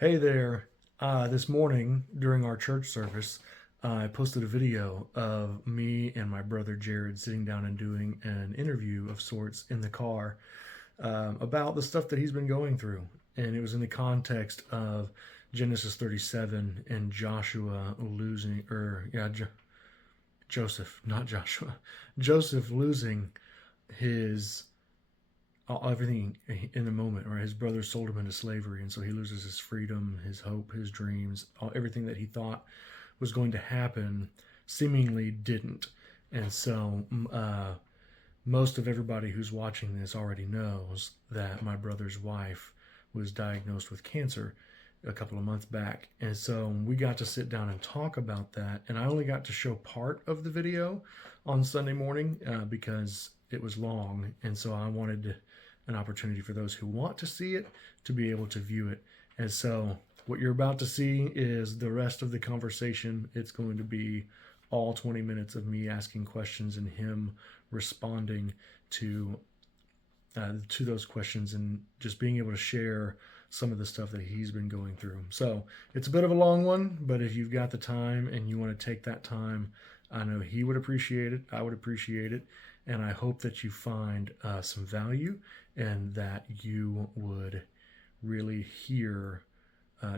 Hey there. This morning during our church service, I posted a video of me and my brother Jared sitting down and doing an interview of sorts in the car about the stuff that he's been going through. And it was in the context of Genesis 37 and Joshua losing, Joseph, not Joshua, Joseph losing his everything in the moment, right? His brother sold him into slavery, and so he loses his freedom, his hope, his dreams, everything that he thought was going to happen seemingly didn't. And so most of everybody who's watching this already knows that my brother's wife was diagnosed with cancer a couple of months back. And so we got to sit down and talk about that. And I only got to show part of the video on Sunday morning because it was long. And so I wanted an opportunity for those who want to see it to be able to view it. And so what you're about to see is the rest of the conversation. It's going to be all 20 minutes of me asking questions and him responding to those questions and just being able to share some of the stuff that he's been going through. So it's a bit of a long one, but if you've got the time and you want to take that time, I know he would appreciate it. I would appreciate it. And I hope that you find some value and that you would really hear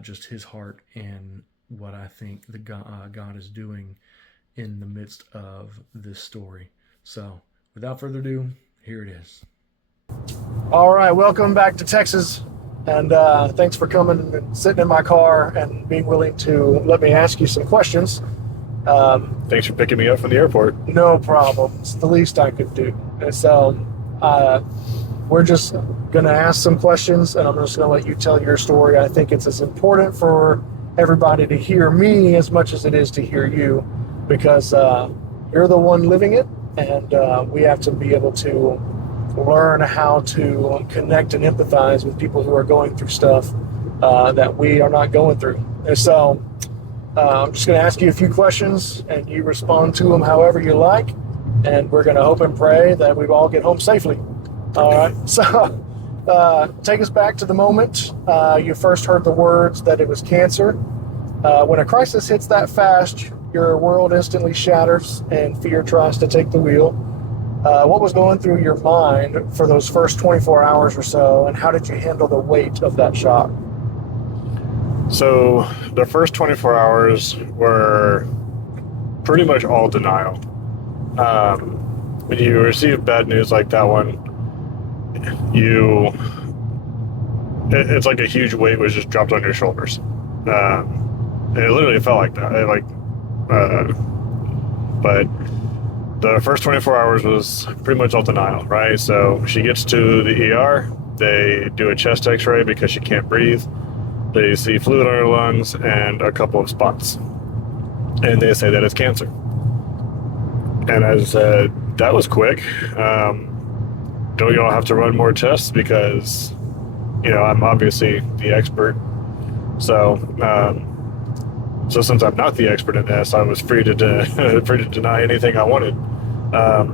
just his heart and what I think the God is doing in the midst of this story. So without further ado, here it is. All right, welcome back to Texas. And thanks for coming and sitting in my car and being willing to let me ask you some questions. Thanks for picking me up from the airport. No problem. It's the least I could do. And so we're just going to ask some questions, and I'm just going to let you tell your story. I think it's as important for everybody to hear me as much as it is to hear you, because you're the one living it, and we have to be able to learn how to connect and empathize with people who are going through stuff that we are not going through. And so I'm just going to ask you a few questions, and you respond to them however you like, and we're going to hope and pray that we all get home safely. All right, so take us back to the moment you first heard the words that it was cancer. When a crisis hits that fast, your world instantly shatters and fear tries to take the wheel. What was going through your mind for those first 24 hours or so, and how did you handle the weight of that shock? So the first 24 hours were pretty much all denial. When you receive bad news like that one, it's like a huge weight was just dropped on your shoulders. And it literally felt like that. But the first 24 hours was pretty much all denial, right? So she gets to the ER, they do a chest x-ray because she can't breathe. They see fluid on her lungs and a couple of spots. And they say that it's cancer. And I said, that was quick. Don't you all have to run more tests? Because, I'm obviously the expert. So since I'm not the expert in this, I was free to deny anything I wanted. I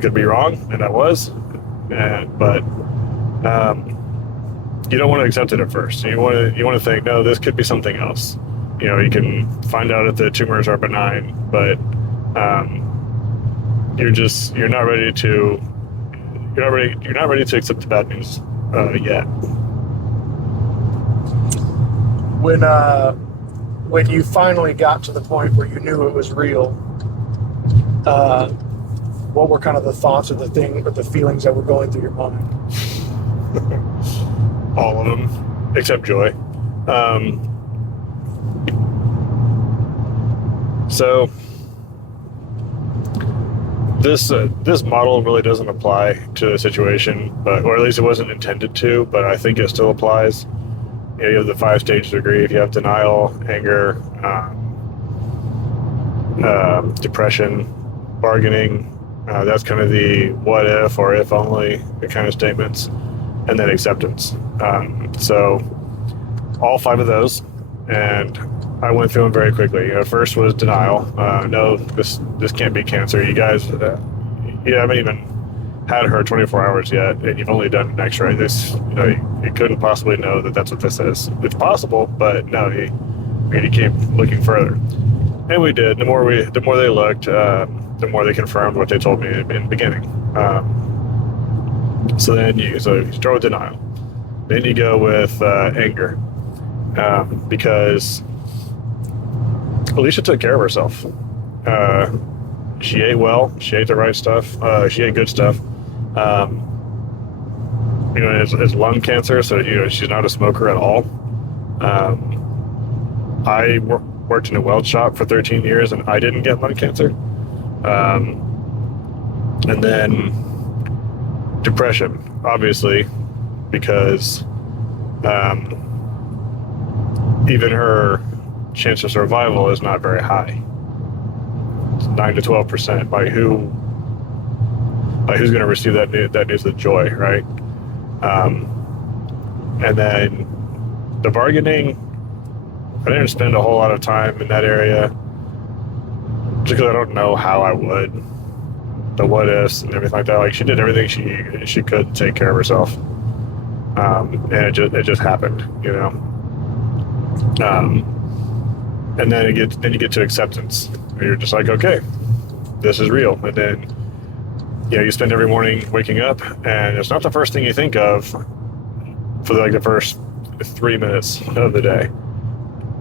could be wrong, and I was. But you don't want to accept it at first. You want to think, no, this could be something else. You can find out if the tumors are benign, but you're not ready to accept the bad news yet. When you finally got to the point where you knew it was real, what were kind of the thoughts or the feelings that were going through your mind? All of them, except joy. So this model really doesn't apply to the situation, or at least it wasn't intended to, but I think it still applies. You have the 5 stages of grief. You have denial, anger, depression, bargaining. That's kind of the what if or if only kind of statements, and then acceptance. So all 5 of those, and I went through them very quickly. First was denial. No, this can't be cancer. You guys, you haven't even had her 24 hours yet, and you've only done an X-ray. This, you couldn't possibly know that that's what this is. It's possible, but no, he keep looking further, and we did. The more they looked, the more they confirmed what they told me in the beginning. So you start with denial, then you go with anger, because Alicia took care of herself. She ate well. She ate the right stuff. She ate good stuff. It's lung cancer, so she's not a smoker at all. I worked in a weld shop for 13 years, and I didn't get lung cancer. And then depression, obviously, because even her chance of survival is not very high. It's 9 to 12%. Who's going to receive that news with joy, right? And then the bargaining, I didn't spend a whole lot of time in that area just because I don't know how I would. The what ifs and everything like that. Like, she did everything she could to take care of herself, and it just happened, and then you get to acceptance. You're just like, okay, this is real. And then you spend every morning waking up, and it's not the first thing you think of for the first 3 minutes of the day,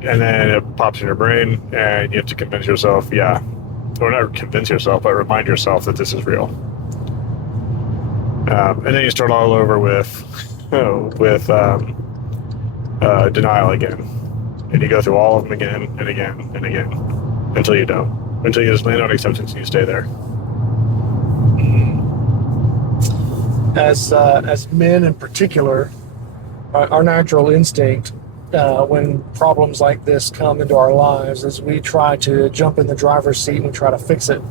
and then it pops in your brain, and you have to convince yourself, or not convince yourself, but remind yourself that this is real. And then you start all over with denial again, and you go through all of them again and again and again until you just land on acceptance and you stay there. As men in particular, our natural instinct when problems like this come into our lives is we try to jump in the driver's seat and we try to fix it.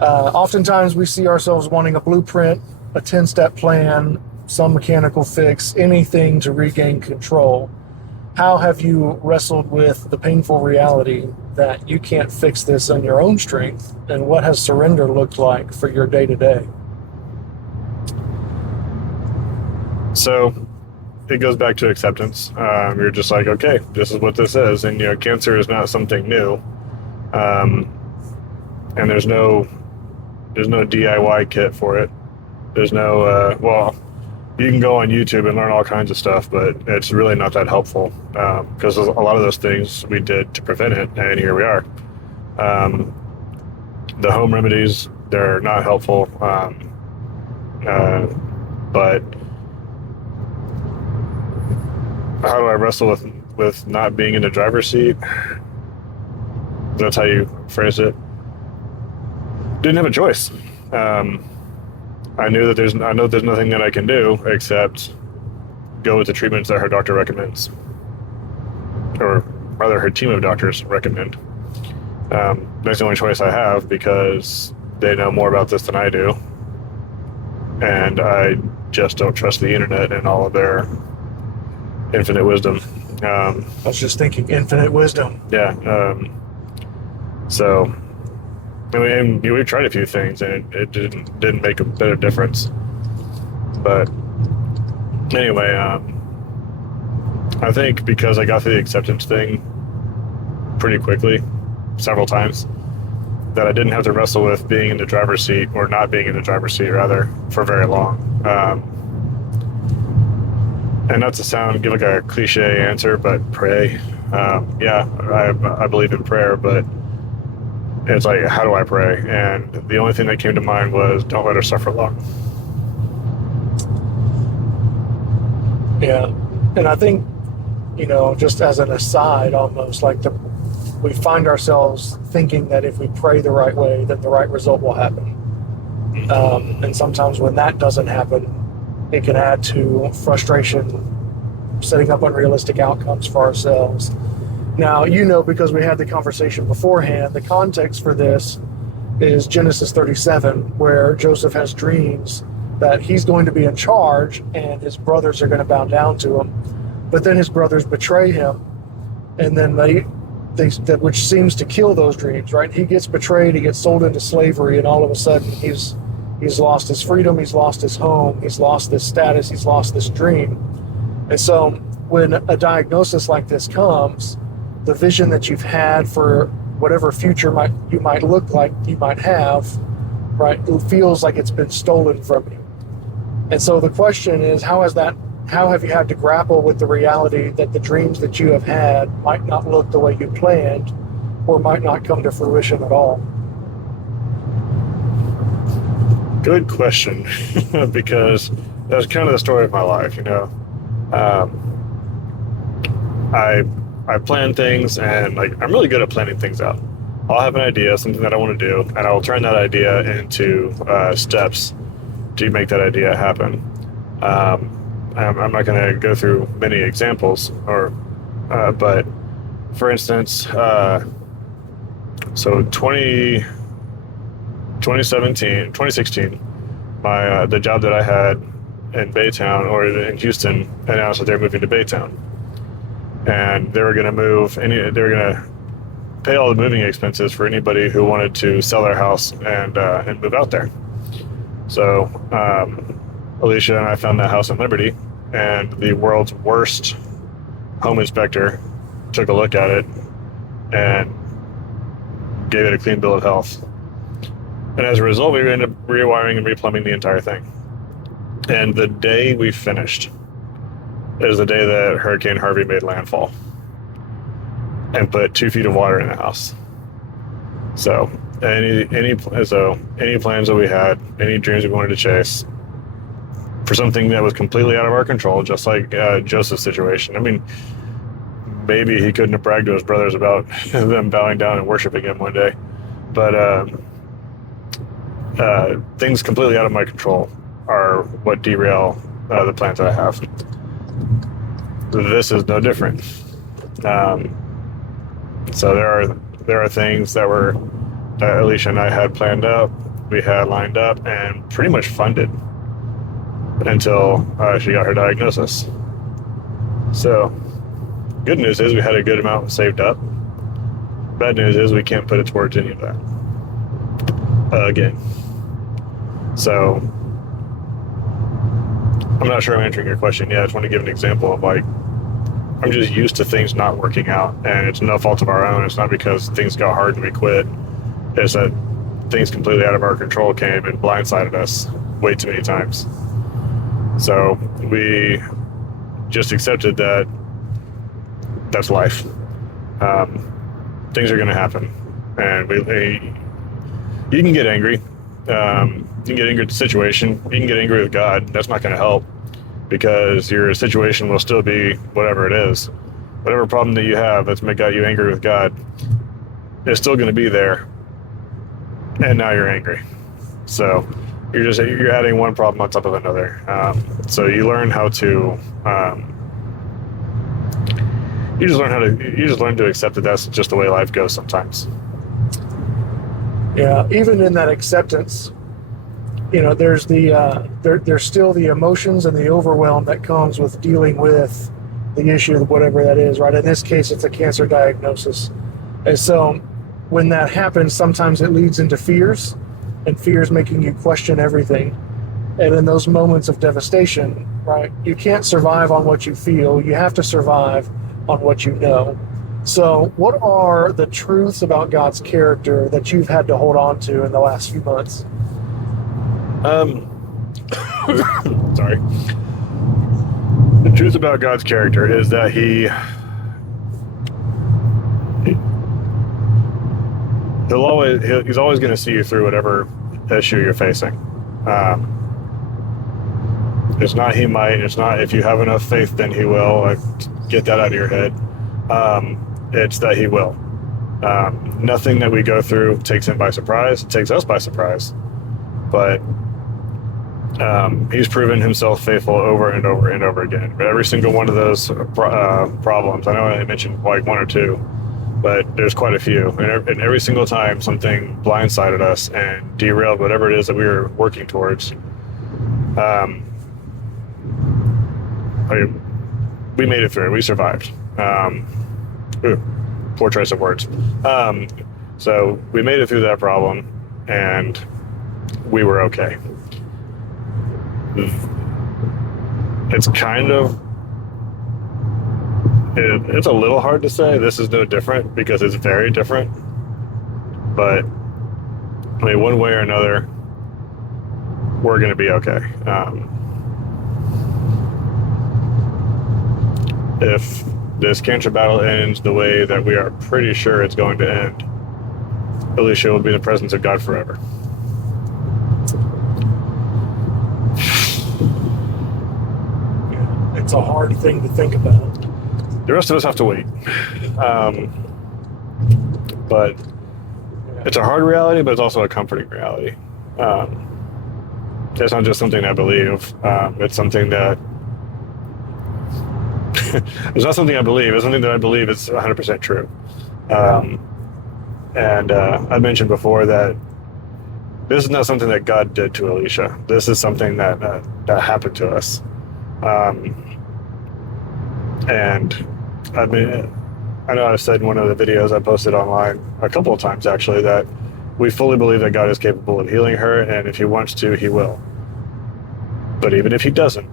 Oftentimes we see ourselves wanting a blueprint, a 10-step plan, some mechanical fix, anything to regain control. How have you wrestled with the painful reality that you can't fix this on your own strength, and what has surrender looked like for your day-to-day? So it goes back to acceptance. You're just like, okay, this is what this is, and cancer is not something new, and there's no DIY kit for it. There's no you can go on YouTube and learn all kinds of stuff, but it's really not that helpful, because a lot of those things we did to prevent it, and here we are. The home remedies, they're not helpful, but how do I wrestle with not being in the driver's seat? That's how you phrase it. Didn't have a choice. I know there's nothing that I can do except go with the treatments that her doctor recommends, or rather her team of doctors recommend. That's the only choice I have, because they know more about this than I do, and I just don't trust the internet and all of their infinite wisdom. I was just thinking infinite wisdom. Yeah. So, we've tried a few things, and it didn't make a bit of difference. But anyway, I think because I got through the acceptance thing pretty quickly, several times, that I didn't have to wrestle with being in the driver's seat, or not being in the driver's seat, rather, for very long. And not to give like a cliche answer, but pray. I believe in prayer, but it's like, how do I pray? And the only thing that came to mind was, don't let her suffer long. Yeah. And I think, just as an aside, almost like we find ourselves thinking that if we pray the right way, then the right result will happen. And sometimes when that doesn't happen, it can add to frustration, setting up unrealistic outcomes for ourselves. Now, because we had the conversation beforehand, the context for this is Genesis 37, where Joseph has dreams that he's going to be in charge and his brothers are going to bow down to him. But then his brothers betray him, and then which seems to kill those dreams, right? He gets betrayed, he gets sold into slavery, and all of a sudden he's He's lost his freedom. He's lost his home. He's lost this status. He's lost this dream. And so when a diagnosis like this comes, the vision that you've had for whatever future you might look like you might have, right, it feels like it's been stolen from you. And so the question is, how have you had to grapple with the reality that the dreams that you have had might not look the way you planned or might not come to fruition at all? Good question, because that's kind of the story of my life, you know. I plan things, and like I'm really good at planning things out. I'll have an idea, something that I want to do, and I will turn that idea into steps to make that idea happen. I'm not going to go through many examples, but for instance, so 2016, the job that I had in Baytown, or in Houston, announced that they're moving to Baytown, and they were going to pay all the moving expenses for anybody who wanted to sell their house and move out there. So Alicia and I found that house in Liberty, and the world's worst home inspector took a look at it and gave it a clean bill of health. And as a result, we ended up rewiring and replumbing the entire thing. And the day we finished is the day that Hurricane Harvey made landfall and put 2 feet of water in the house. So any plans that we had, any dreams we wanted to chase, for something that was completely out of our control, just like Joseph's situation. I mean, maybe he couldn't have bragged to his brothers about them bowing down and worshiping him one day, but things completely out of my control are what derail the plans that I have. This is no different. So there are things that Alicia and I had planned out, we had lined up, and pretty much funded until she got her diagnosis. So, good news is we had a good amount saved up. Bad news is we can't put it towards any of that again. So, I'm not sure I'm answering your question yet. I just want to give an example of like, I'm just used to things not working out, and it's no fault of our own. It's not because things got hard and we quit. It's that things completely out of our control came and blindsided us way too many times. So we just accepted that that's life. Things are going to happen, and you can get angry. You can get angry at the situation. You can get angry with God. That's not going to help, because your situation will still be whatever it is. Whatever problem that you have that's got you angry with God, it's still going to be there, and now you're angry. So you're adding one problem on top of another. So you learn how to you just learn to accept that that's just the way life goes sometimes. Yeah, even in that acceptance, there's there's still the emotions and the overwhelm that comes with dealing with the issue, whatever that is, right? In this case, it's a cancer diagnosis. And so when that happens, sometimes it leads into fears, and fears making you question everything. And in those moments of devastation, right, you can't survive on what you feel. You have to survive on what you know. So what are the truths about God's character that you've had to hold on to in the last few months? Sorry. The truth about God's character is that he's always going to see you through whatever issue you're facing. It's not he might, it's not if you have enough faith then he will. Get that out of your head. It's that he will. Nothing that we go through takes him by surprise. It takes us by surprise. But he's proven himself faithful over and over and over again. Every single one of those problems, I know I mentioned like one or two, but there's quite a few. And every single time something blindsided us and derailed whatever it is that we were working towards, we made it through. We survived. Poor choice of words. So we made it through that problem, and we were okay. It's kind of, it's a little hard to say this is no different because it's very different. But I mean, one way or another, we're going to be okay. If this cancer battle ends the way that we are pretty sure it's going to end, Alicia will be in the presence of God forever. It's a hard thing to think about. The rest of us have to wait. But it's a hard reality, but it's also a comforting reality. It's not just something I believe. It's something that it's not something I believe. It's something that I believe is 100% true. I mentioned before that this is not something that God did to Alicia. This is something that happened to us. And I mean, I know I've said in one of the videos I posted online a couple of times actually that we fully believe that God is capable of healing her, and if he wants to, he will. But even if he doesn't,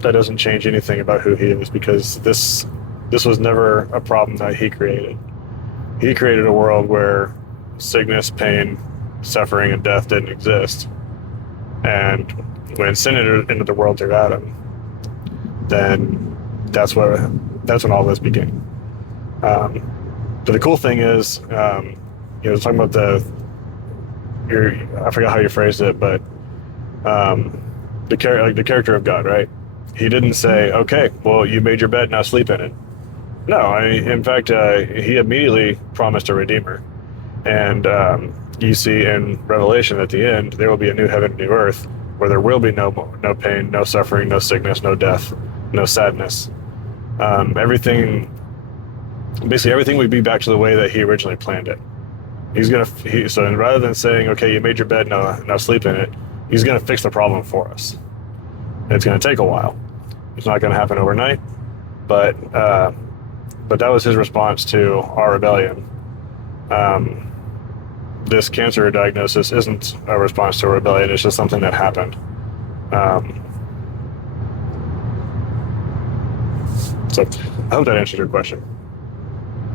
that doesn't change anything about who he is, because this was never a problem that he created. He created a world where sickness, pain, suffering, and death didn't exist. And when sin entered into the world through Adam, then that's when all this began. But the cool thing is, talking about I forgot how you phrased it, but the character of God, right? He didn't say, okay, well, you made your bed, now sleep in it. No, in fact, he immediately promised a redeemer. And you see in Revelation at the end, there will be a new heaven and new earth where there will be no pain, no suffering, no sickness, no death, no sadness. Everything would be back to the way that he originally planned it. So rather than saying, okay, you made your bed, now sleep in it, he's going to fix the problem for us. And it's going to take a while. It's not going to happen overnight, but that was his response to our rebellion. This cancer diagnosis isn't a response to a rebellion, it's just something that happened. So I hope that answers your question.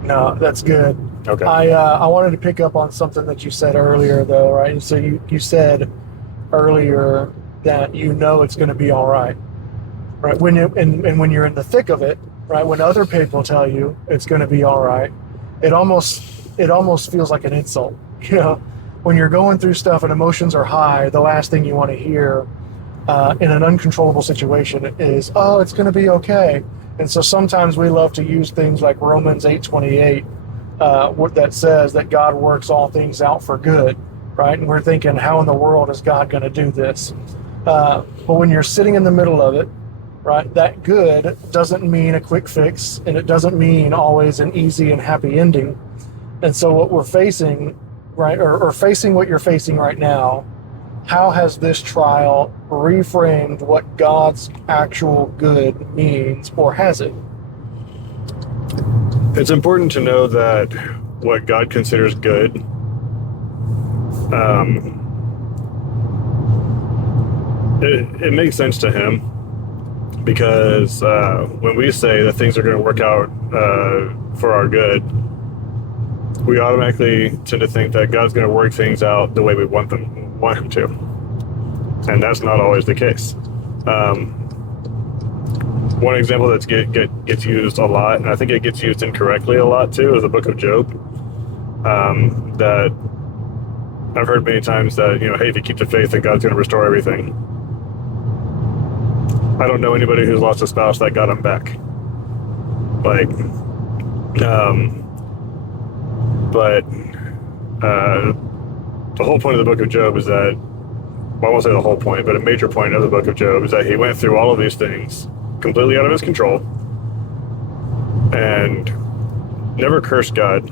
No, that's good. Okay. I wanted to pick up on something that you said earlier, though, right? So you said earlier that it's going to be all right, right? When you're in the thick of it, right? When other people tell you it's going to be all right, it almost feels like an insult. When you're going through stuff and emotions are high, the last thing you want to hear in an uncontrollable situation is, "Oh, it's going to be okay." And so sometimes we love to use things like Romans 8:28, that says that God works all things out for good, right? And we're thinking, how in the world is God going to do this? But when you're sitting in the middle of it, right, that good doesn't mean a quick fix, and it doesn't mean always an easy and happy ending. And so what we're facing, right, or facing what you're facing right now, how has this trial reframed what God's actual good means, or has it? It's important to know that what God considers good, it makes sense to him, because when we say that things are going to work out for our good, we automatically tend to think that God's going to work things out the way we want him to, and that's not always the case. One example that gets used a lot, and I think it gets used incorrectly a lot too, is the book of Job. That I've heard many times that, hey, if you keep the faith, that God's going to restore everything. I don't know anybody who's lost a spouse that got them back. But the whole point of the book of Job is that, well, I won't say the whole point, but a major point of the book of Job is that he went through all of these things completely out of his control and never cursed God,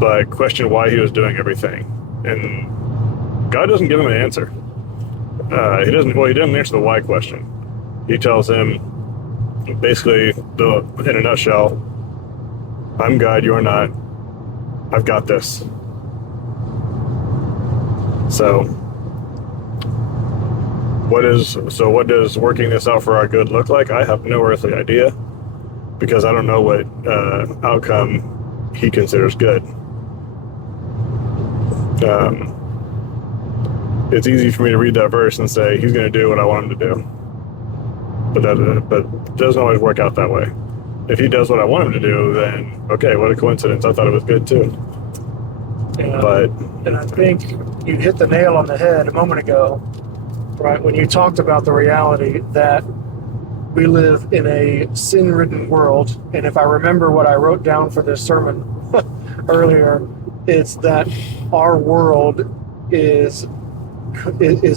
but questioned why he was doing everything. And God doesn't give him an answer. He didn't answer the why question. He tells him, basically, in a nutshell, I'm God, you're not. I've got this. So what does working this out for our good look like? I have no earthly idea, because I don't know what outcome he considers good. It's easy for me to read that verse and say he's going to do what I want him to do, but it doesn't always work out that way. If he does what I want him to do, then okay, what a coincidence. I thought it was good too. And I think you hit the nail on the head a moment ago, right? When you talked about the reality that we live in a sin-ridden world, and if I remember what I wrote down for this sermon earlier, it's that our world is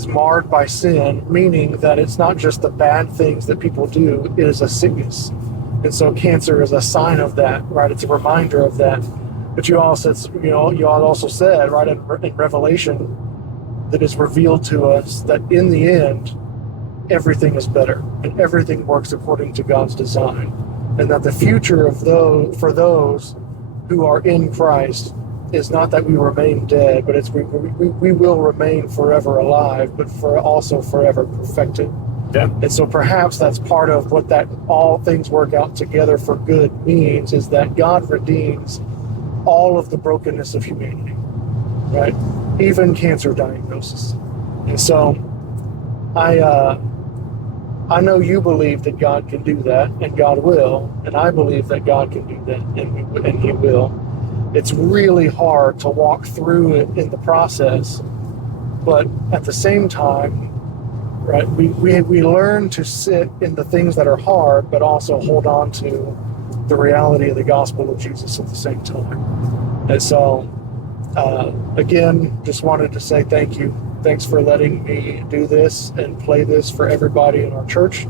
marred by sin, meaning that it's not just the bad things that people do, it is a sickness. And so cancer is a sign of that, right? It's a reminder of that. But you all said, you all also said, right, in Revelation, that is revealed to us that in the end, everything is better and everything works according to God's design. And that the future of for those who are in Christ is not that we remain dead, but it's we will remain forever alive, but also forever perfected. Yeah. And so perhaps that's part of what that all things work out together for good means, is that God redeems all of the brokenness of humanity, right? Even cancer diagnosis. And so I know you believe that God can do that, and God will, and I believe that God can do that, and He will. It's really hard to walk through it in the process, but at the same time, right, we learn to sit in the things that are hard, but also hold on to the reality of the gospel of Jesus at the same time. And so, again, just wanted to say thank you. Thanks for letting me do this and play this for everybody in our church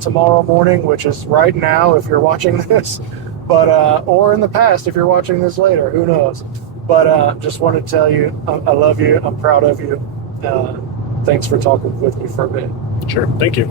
tomorrow morning, which is right now if you're watching this, but or in the past if you're watching this later, who knows. But just want to tell you, I love you. I'm proud of you. Thanks for talking with me for a bit. Sure. Thank you.